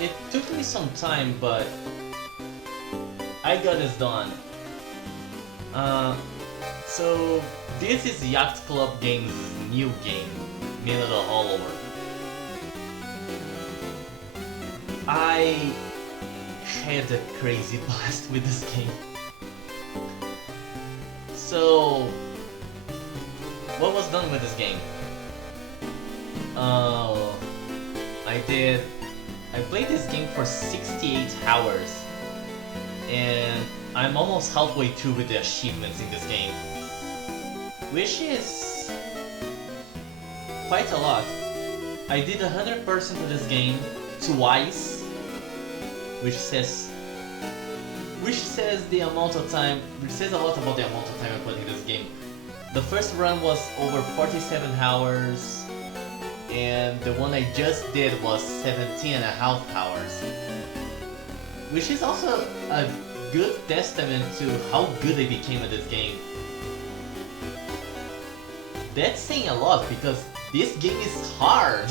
It took me some time, but I got this done. So this is Yacht Club Games' new game, Mina the Hollower. I had a crazy blast with this game. So, what was done with this game? I played this game for 68 hours, and I'm almost halfway through with the achievements in this game, which is quite a lot. I did 100% of this game twice, which says the amount of time, which says a lot about the amount of time I put in this game. The first run was over 47 hours, and the one I just did was 17.5 hours, which is also a good testament to how good I became at this game. That's saying a lot because this game is hard.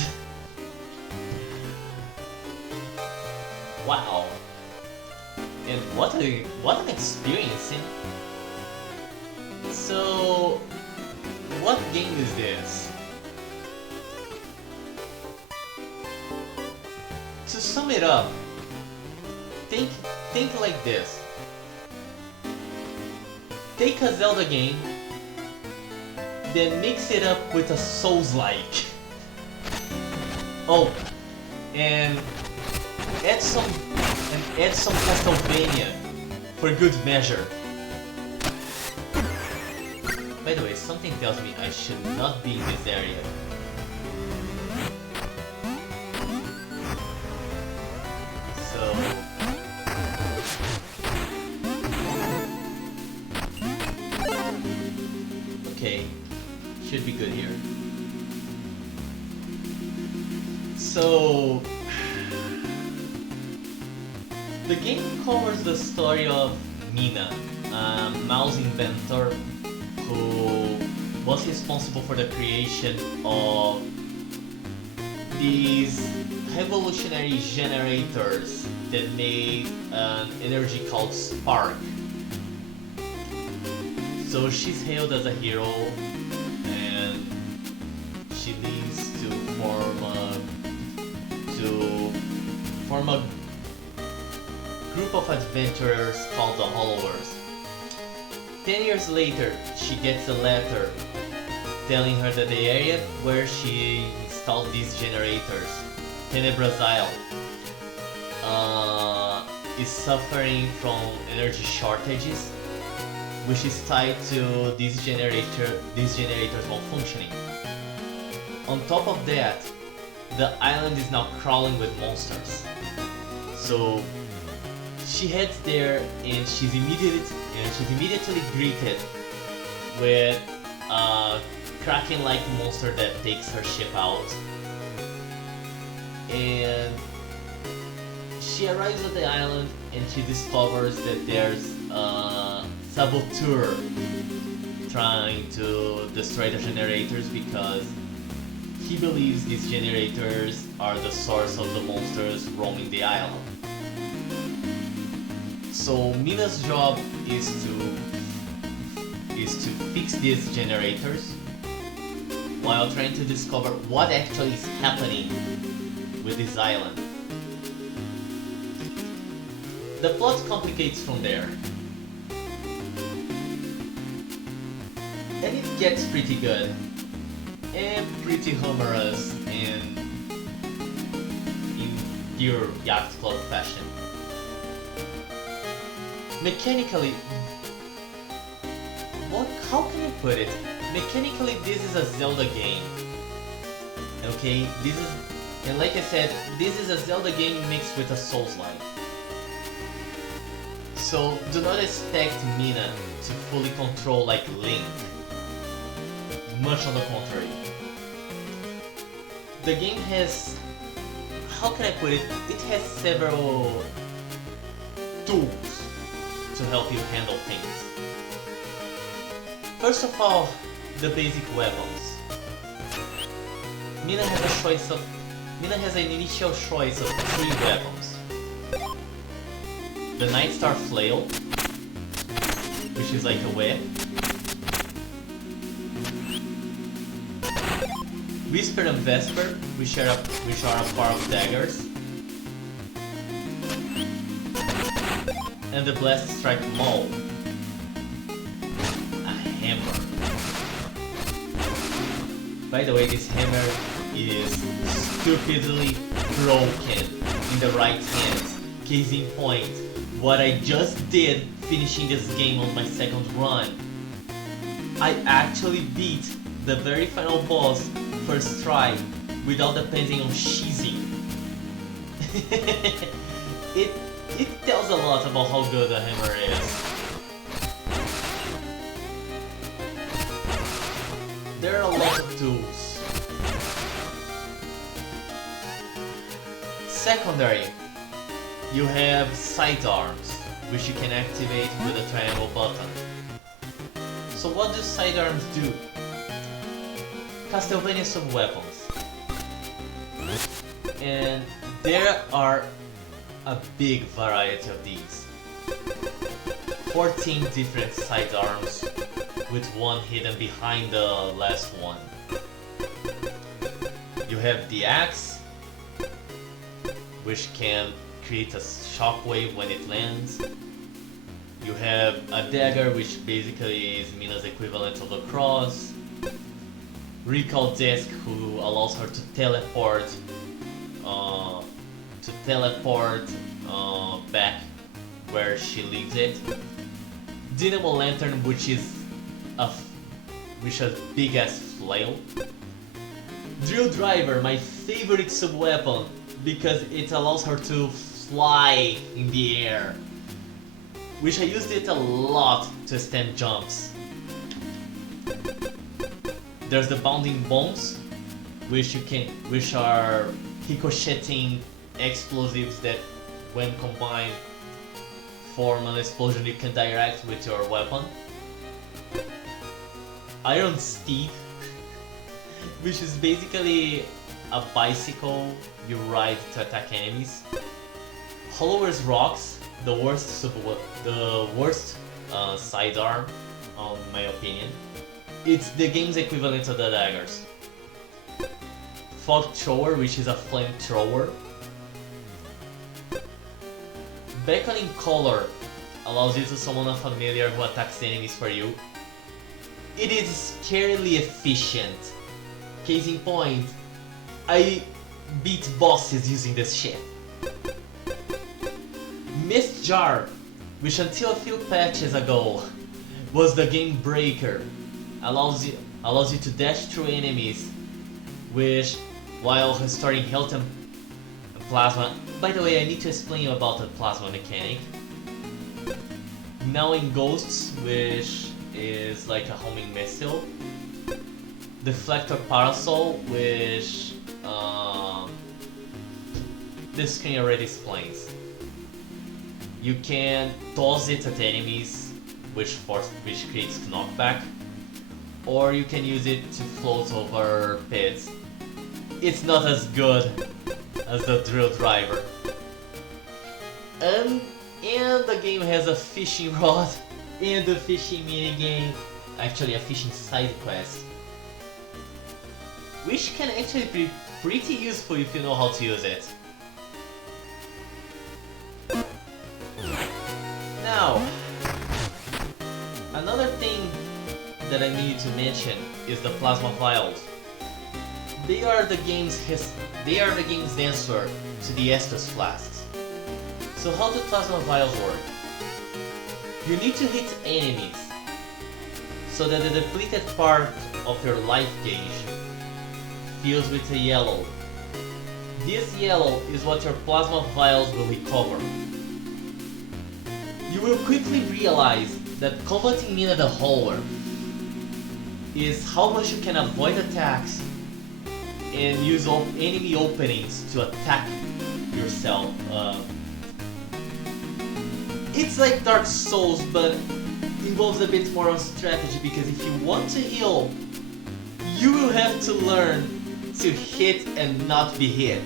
Wow. And what an experience. So, what game is this? To sum it up, think like this. Take a Zelda game, then mix it up with a Souls-like. Oh, and add some Castlevania for good measure. By the way, something tells me I should not be in this area. So... okay, should be good here. So... the game covers the story of Mina, a mouse inventor who was responsible for the creation of these revolutionary generators that made an energy called spark. So she's hailed as a hero, and she leads to form a group of adventurers called the Hollowers. 10 years later, she gets a letter telling her that the area where she installed these generators, Tenebra's Isle, is suffering from energy shortages, which is tied to these generators malfunctioning. On top of that, the island is now crawling with monsters. So she heads there, and she's immediately greeted with a kraken-like monster that takes her ship out. And she arrives at the island, and she discovers that there's a saboteur trying to destroy the generators because he believes these generators are the source of the monsters roaming the island. So Mina's job is to fix these generators while trying to discover what actually is happening with this island. The plot complicates from there, and it gets pretty good and pretty humorous in pure Yacht Club fashion. Mechanically, how can I put it? Mechanically, this is a Zelda game. Okay, and like I said, this is a Zelda game mixed with a Souls-like. So do not expect Mina to fully control like Link. Much on the contrary. The game has, how can I put it? It has several tools to help you handle things. First of all, the basic weapons. Mina has a choice of Mina has an initial choice of 3 weapons. The Night Star Flail, which is like a whip. Whisper and Vesper, which are a pair of daggers. And the Blast Strike Maul, a hammer. By the way, this hammer is stupidly broken in the right hands. Case in point, what I just did finishing this game on my second run. I actually beat the very final boss first try without depending on cheesing. It tells a lot about how good the hammer is. There are a lot of tools. Secondary, you have sidearms, which you can activate with a triangle button. So what do sidearms do? Castlevania sub-weapons. And there are a big variety of these. 14 different sidearms, with one hidden behind the last one. You have the axe, which can create a shockwave when it lands. You have a dagger, which basically is Mina's equivalent of the cross. Recall disc, who allows her to teleport back where she leaves it. Dynamo lantern, which is a big ass flail. Drill driver, my favorite sub-weapon, because it allows her to fly in the air, which I used it a lot to stand jumps. There's the bounding bombs, which are ricocheting explosives that, when combined, form an explosion you can direct with your weapon. Iron Steed, which is basically a bicycle you ride to attack enemies. Hollower's Rocks, the worst sidearm, in my opinion. It's the game's equivalent to the daggers. Fog Thrower, which is a flamethrower. Beckoning Color allows you to summon a familiar who attacks enemies for you. It is scarily efficient. Case in point, I beat bosses using this shit. Mist Jar, which until a few patches ago was the game breaker, allows you to dash through enemies, which, while restoring health and plasma. By the way, I need to explain you about the plasma mechanic. Now in Ghosts, which is like a homing missile. Deflector Parasol, which this screen already explains. You can toss it at enemies, which creates knockback, or you can use it to float over pits. It's not as good as the drill driver. And the game has a fishing rod and a fishing minigame, actually a fishing side quest, which can actually be pretty useful if you know how to use it. Now, another thing that I need to mention is the plasma vials. They are the game's answer to the Estus flasks. So how do plasma vials work? You need to hit enemies so that the depleted part of your life gauge fills with a yellow. This yellow is what your plasma vials will recover. You will quickly realize that combating Mina the Hauler is how much you can avoid attacks and use enemy openings to attack yourself. It's like Dark Souls, but involves a bit more of strategy, because if you want to heal, you will have to learn to hit and not be hit.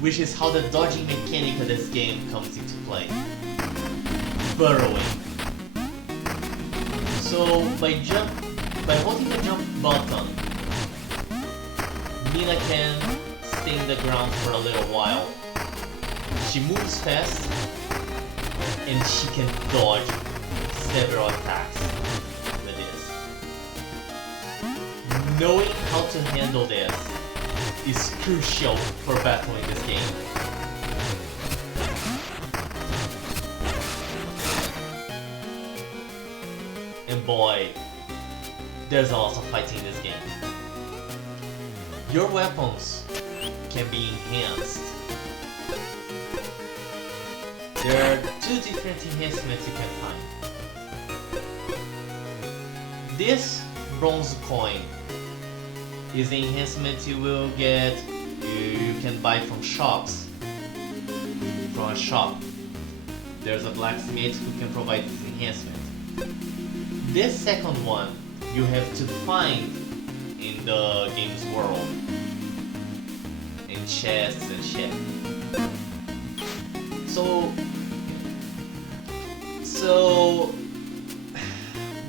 Which is how the dodging mechanic of this game comes into play. Burrowing. So by holding the jump button, Mina can stay in the ground for a little while. She moves fast and she can dodge several attacks with this. Knowing how to handle this is crucial for battling this game. And boy, there's a lot of fighting in this game. Your weapons can be enhanced. There are two different enhancements you can find. This bronze coin is the enhancement you will get, you can buy from shops. From a shop. There's a blacksmith who can provide this enhancement. This second one you have to find in the game's world. In chests and shit. So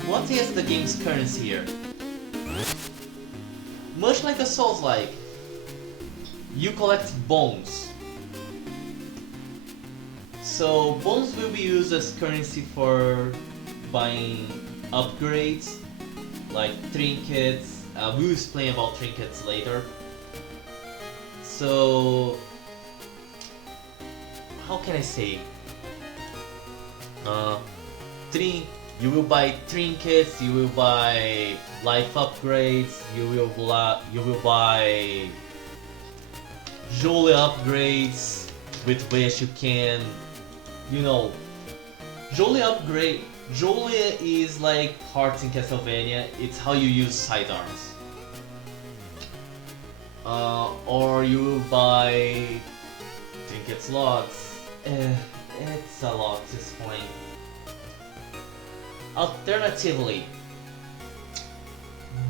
what is the game's currency here? Much like a Souls-like, you collect bones. So bones will be used as currency for buying upgrades, like trinkets. We will explain about trinkets later. So, how can I say? You will buy trinkets, you will buy life upgrades, you will buy Jolie upgrades, with which you can, you know, Jolie is like hearts in Castlevania. It's how you use sidearms. Or you will buy trinket slots. It's a lot to explain. Alternatively,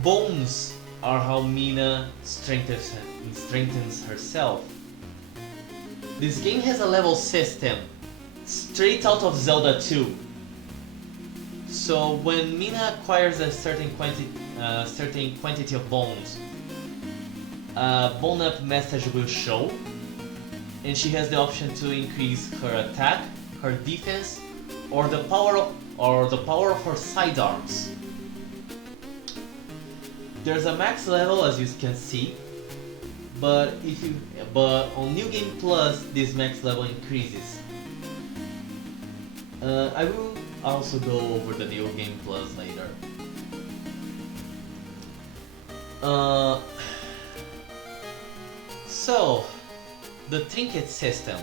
bones are how Mina strengthens herself. This game has a level system straight out of Zelda 2. So when Mina acquires a certain quantity of bones, a bone up message will show, and she has the option to increase her attack, her defense, or the power of her sidearms. There's a max level, as you can see, but on New Game Plus this max level increases. I will also go over the New Game Plus later. So, the trinket system.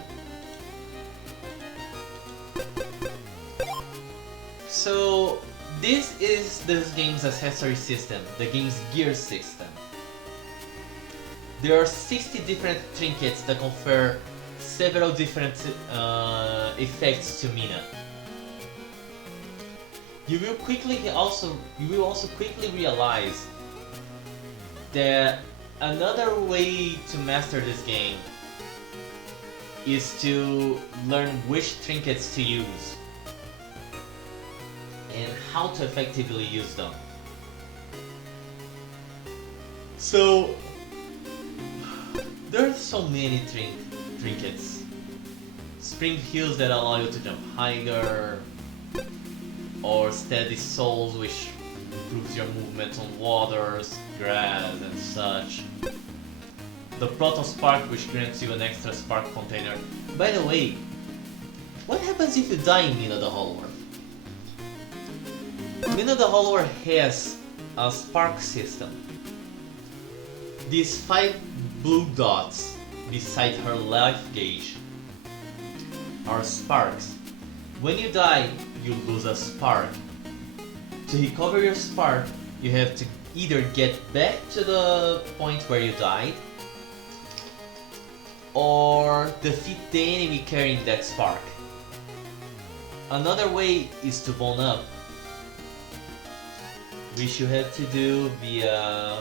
So, this is this game's accessory system, the game's gear system. There are 60 different trinkets that confer several different effects to Mina. You will also quickly realize that another way to master this game is to learn which trinkets to use and how to effectively use them. So there are so many trinkets. Spring heels that allow you to jump higher, or steady souls which improves your movement on waters, grass and such. The Proto Spark which grants you an extra spark container. By the way, what happens if you die in Mina the Hollower? Mina the Hollower has a spark system. These 5 blue dots beside her life gauge are sparks. When you die, you lose a spark. To recover your spark, you have to either get back to the point where you died, or defeat the enemy carrying that spark. Another way is to bone up. which you have to do via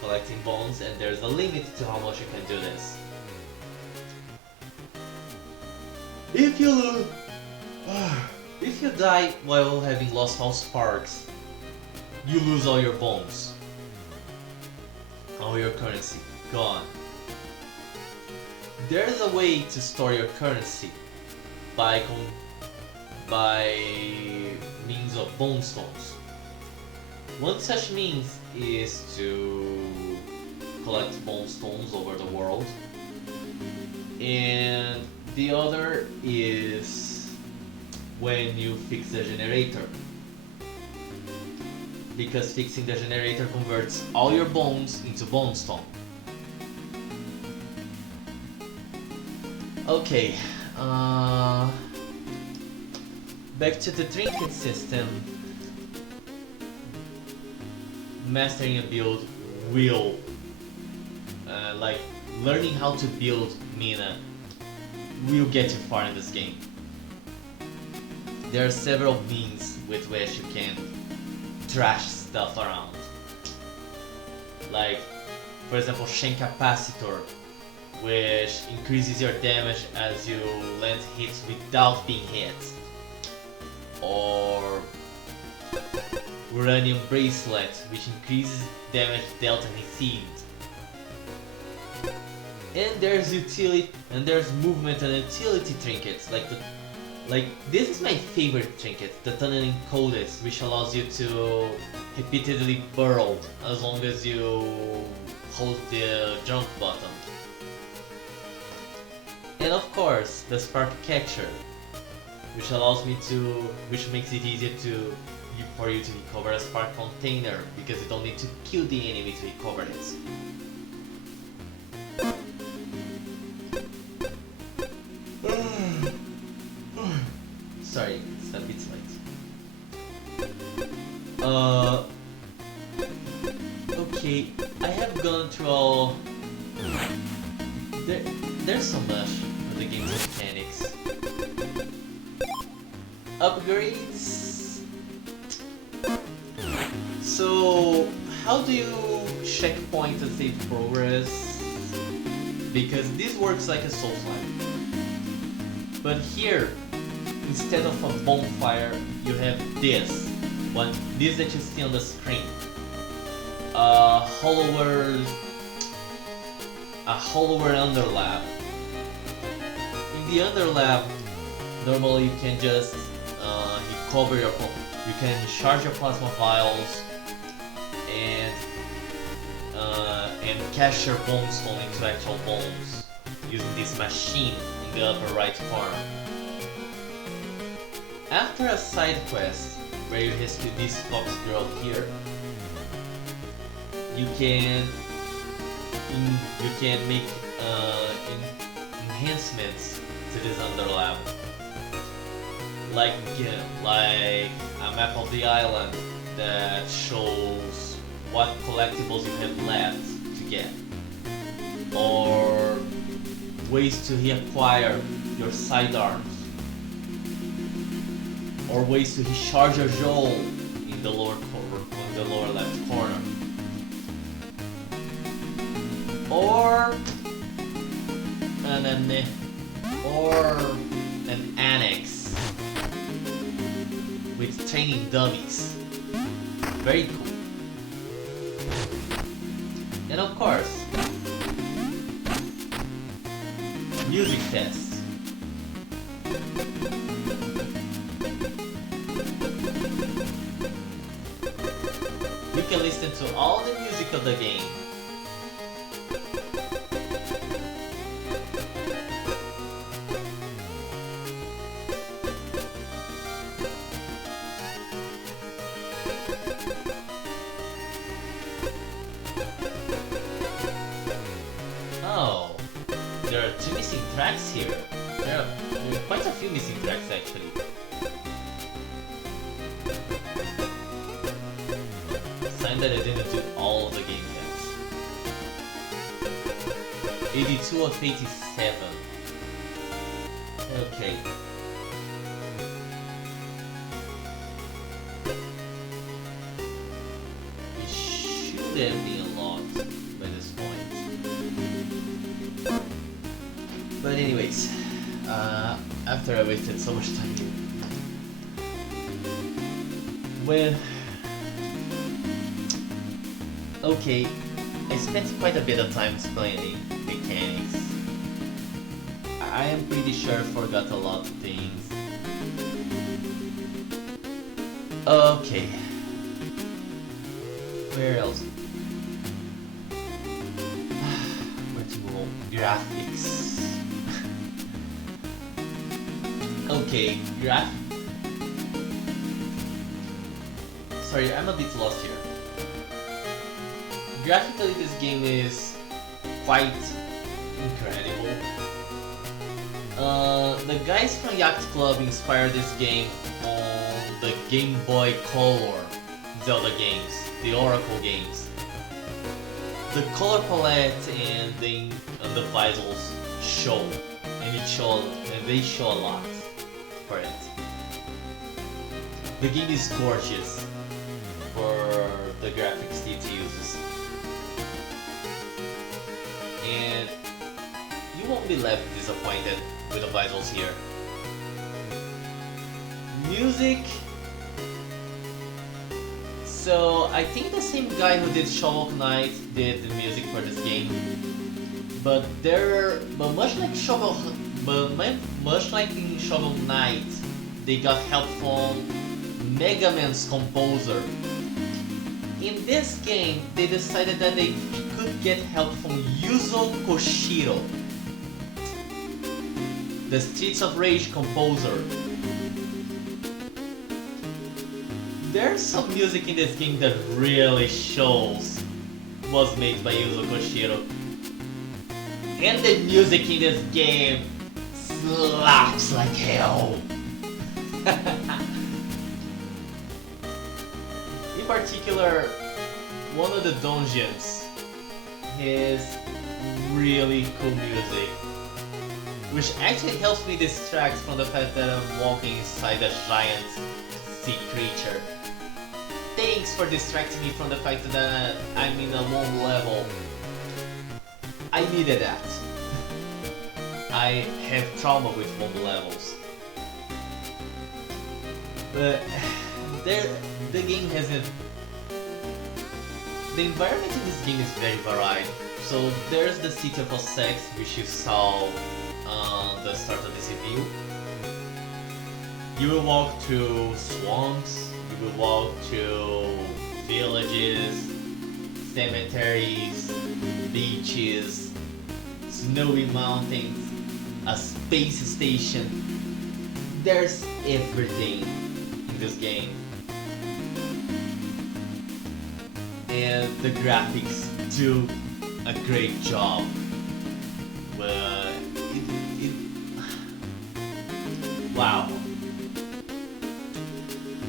collecting bones, and there's a limit to how much you can do this. If you lose, if you die while having lost all sparks, you lose all your bones, all your currency, gone. There's a way to store your currency by means of bone stones. One such means is to collect bone stones over the world, and the other is when you fix the generator, because fixing the generator converts all your bones into bone stone. Okay, back to the trinket system. Mastering a build will, like learning how to build Mina, will get you far in this game. There are several means with which you can trash stuff around. Like, for example, Shen Capacitor, which increases your damage as you land hits without being hit. Or Uranium Bracelet, which increases damage dealt and received. And there's movement and utility trinkets, like this is my favorite trinket, the Tunneling Codex, which allows you to repeatedly burrow as long as you hold the jump button. And of course, the Spark Catcher, which makes it easier for you to recover a spark container, because you don't need to kill the enemy to recover it. Sorry, it's a bit late. Okay, I have gone through all. There's so much of the game's mechanics. Upgrades. So, how do you checkpoint and save progress? Because this works like a Souls-like. But here, instead of a bonfire, you have this that you see on the screen. A hollower underlap. In the underlap, normally you can just you can charge your plasma vials and cash your bone stone into actual bones using this machine in the upper right corner. After a side quest where you rescue this fox girl here, you can make enhancements to this underlap, like a map of the island that shows what collectibles you have left to get, or ways to reacquire your sidearms, or ways to recharge your Joel in the lower left corner, or an annex with training dummies. Very cool. And of course, music tests. You can listen to all the music of the game. Oh, there are 2 missing tracks here. There are quite a few missing tracks actually. Sign that I didn't do all of the game yet. 82 of 87. Okay. should have been unlocked by this point. But anyways, after I wasted so much time here. Well, okay, I spent quite a bit of time explaining mechanics. I am pretty sure I forgot a lot of things. Okay. Where else? Where to go? Graphics. Okay, Sorry, I'm a bit lost here. Graphically, this game is quite incredible. The guys from Yacht Club inspired this game on the Game Boy Color Zelda games, the Oracle games. The color palette and the visuals show, and they show a lot for it. The game is gorgeous for the graphics it uses, and you won't be left disappointed with the visuals here. Music. So I think the same guy who did Shovel Knight did the music for this game, but much like in Shovel Knight, they got help from Mega Man's composer. In this game, they decided that they could get help from Yuzo Koshiro, the Streets of Rage composer. There's some music in this game that really shows was made by Yuzo Koshiro. And the music in this game slaps like hell. In particular, one of the dungeons has really cool music, which actually helps me distract from the fact that I'm walking inside a giant sea creature. Thanks for distracting me from the fact that I'm in a long level. I needed that. I have trauma with long levels. But the game hasn't... The environment in this game is very varied. So there's the city of Ossex, which you saw on the start of this review. You will walk through swamps, you will walk through villages, cemeteries, beaches, snowy mountains, a space station. There's everything in this game. And the graphics do a great job. Wow.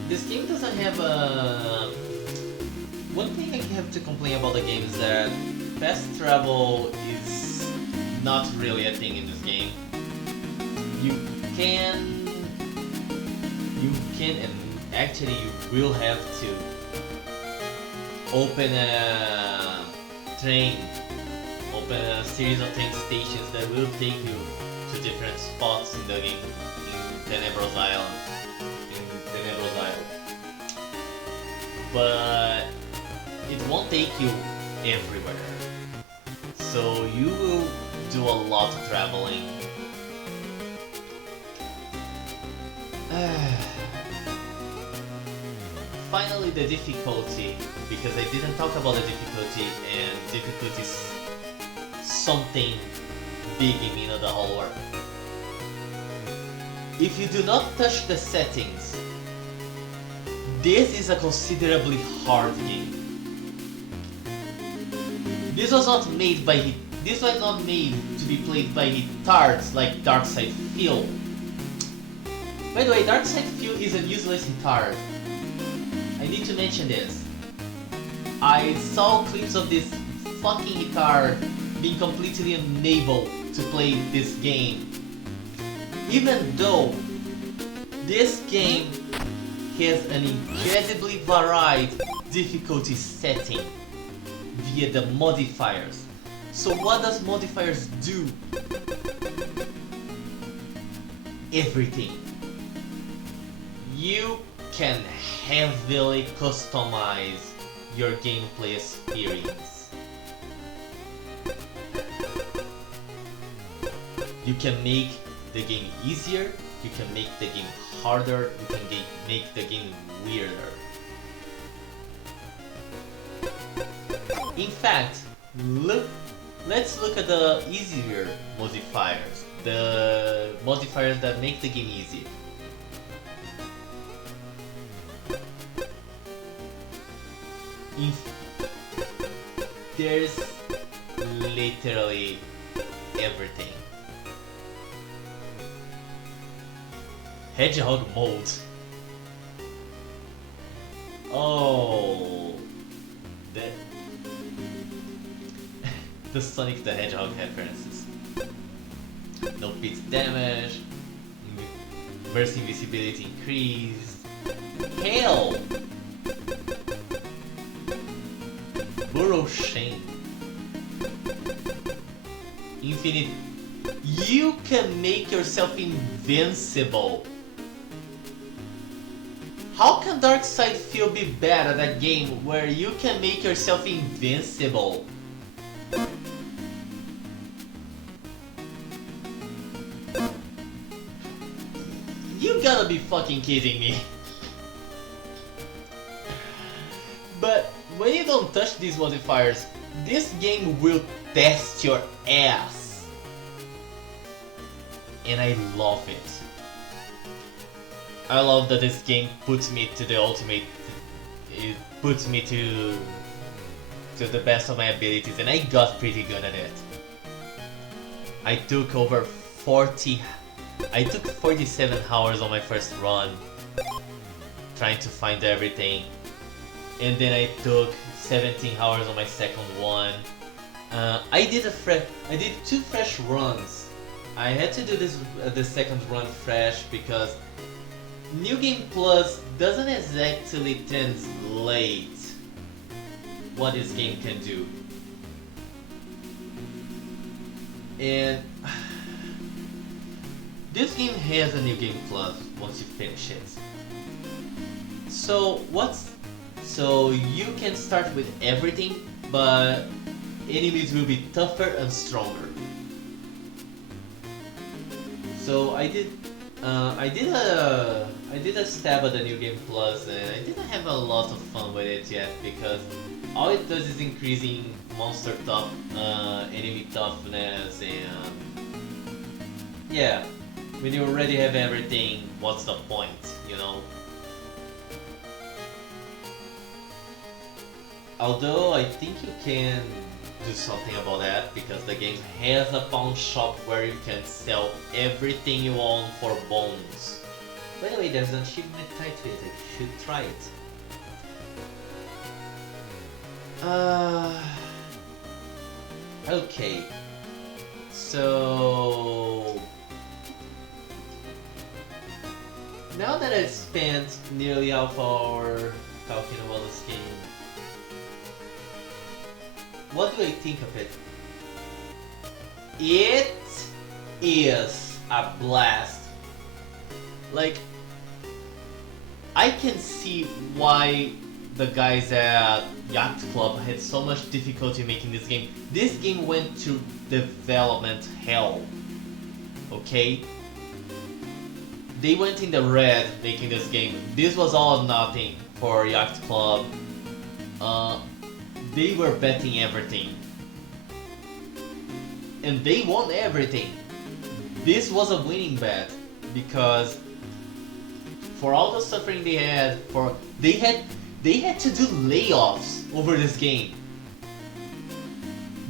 This game doesn't have a... One thing I have to complain about the game is that fast travel is not really a thing in this game. You can and actually you will have to open a series of train stations that will take you to different spots in the game, in Tenebros Island. But it won't take you everywhere. So you will do a lot of traveling. Finally, the difficulty, because I didn't talk about the difficulty, and difficulty is something big in Mina the whole world. If you do not touch the settings, this is a considerably hard game. This was not made to be played by retards like DarkSydePhil. By the way, DarkSydePhil is a useless retard. I need to mention this. I saw clips of this fucking retard being completely unable to play this game. Even though this game has an incredibly varied difficulty setting. via the modifiers. So what does modifiers do? Everything. You can heavily customize your gameplay experience. You can make the game easier, you can make the game harder, you can make the game weirder. In fact, let's look at the easier modifiers, the modifiers that make the game easier. There's literally everything. Hedgehog mode. Oh, the Sonic the Hedgehog references. No pit damage, burst invisibility increased. Hell! Burrow Shame. Infinite. You can make yourself invincible. How can DarkSydePhil be bad at a game where you can make yourself invincible? You gotta be fucking kidding me. But when you don't touch these modifiers, this game will test your ass. And I love it. I love that this game puts me to the ultimate. It puts me to the best of my abilities, and I got pretty good at it. I took 47 hours on my first run, trying to find everything, and then I took 17 hours on my second one. I did 2 fresh runs. I had to do the second run fresh because New Game Plus doesn't exactly translate what this game can do. And this game has a New Game Plus once you finish it. So you can start with everything, but enemies will be tougher and stronger. So I did a stab at the New Game Plus, and I didn't have a lot of fun with it yet because all it does is increasing monster enemy toughness, and yeah, when you already have everything, what's the point, you know? Although I think you can do something about that because the game has a pawn shop where you can sell everything you own for bones. By the way, there's an achievement tied to it, I should try it. Okay. So now that I've spent nearly half hour talking about this game, what do I think of it? It is a blast. Like, I can see why the guys at Yacht Club had so much difficulty making this game. This game went through development hell. Okay? They went in the red making this game. This was all or nothing for Yacht Club. They were betting everything. And they won everything. This was a winning bet because for all the suffering they had, they had to do layoffs over this game.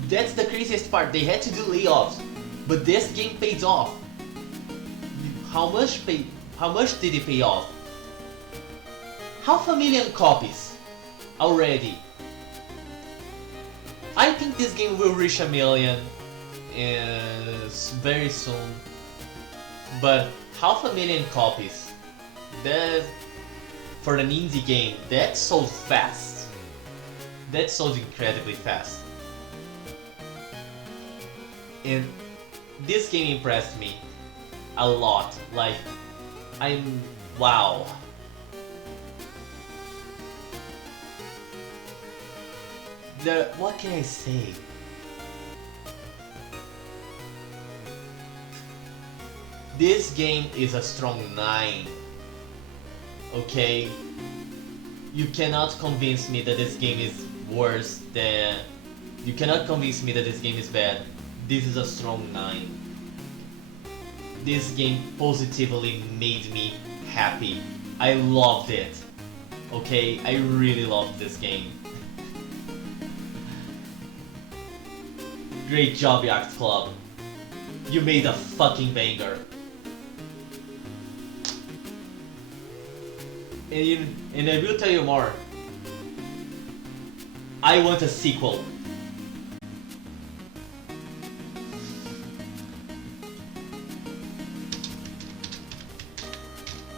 That's the craziest part. They had to do layoffs, but this game paid off. How much did it pay off? 500,000 copies already. I think this game will reach 1 million very soon. But 500,000 copies, that for an indie game, that's so fast. That sold incredibly fast. And this game impressed me a lot. Like, wow. What can I say? This game is a strong 9. Okay? You cannot convince me that this game is worse than... You cannot convince me that this game is bad. This is a strong 9. This game positively made me happy. I loved it. Okay? I really loved this game. Great job, Yacht Club. You made a fucking banger. And I will tell you more. I want a sequel